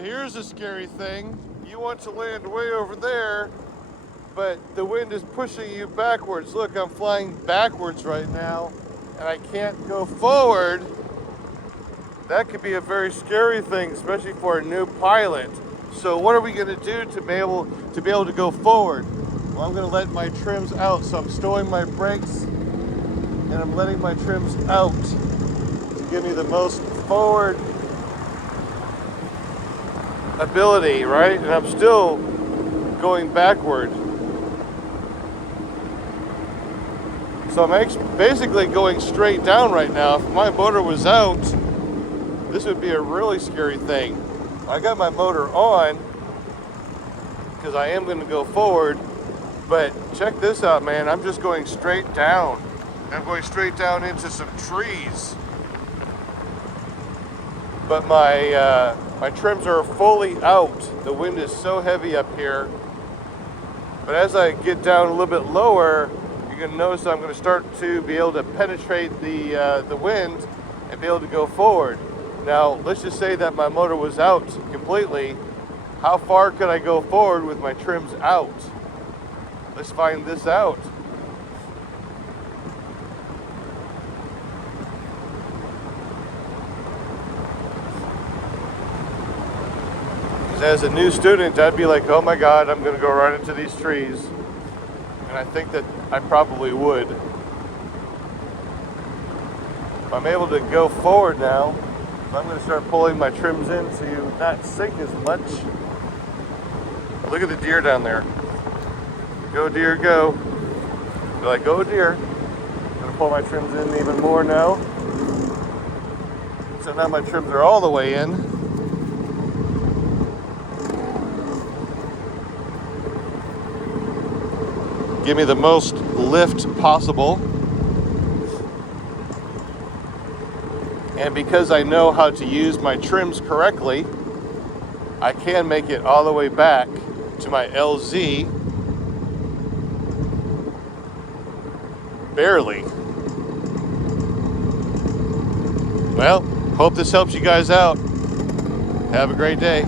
here's the scary thing. You want to land way over there, but the wind is pushing you backwards. Look, I'm flying backwards right now, and I can't go forward. That could be a very scary thing, especially for a new pilot. So what are we gonna do to be able to go forward? Well, I'm gonna let my trims out. So I'm stowing my brakes and I'm letting my trims out to give me the most forward ability, right? And I'm still going backward. So I'm basically going straight down right now. If my motor was out, this would be a really scary thing. I got my motor on because I am going to go forward, but check this out, man. I'm just going straight down. I'm going straight down into some trees. But my trims are fully out. The wind is so heavy up here. But as I get down a little bit lower, you're going to notice I'm going to start to be able to penetrate the wind and be able to go forward. Now, let's just say that my motor was out completely. How far could I go forward with my trims out? Let's find this out. As a new student, I'd be like, oh my God, I'm going to go right into these trees. And I think that I probably would. If I'm able to go forward now, I'm going to start pulling my trims in to not sink as much. Look at the deer down there. Go deer, go. They're like, go deer. I'm going to pull my trims in even more now. So now my trims are all the way in. Give me the most lift possible. And because I know how to use my trims correctly, I can make it all the way back to my LZ. Barely. Well, hope this helps you guys out. Have a great day.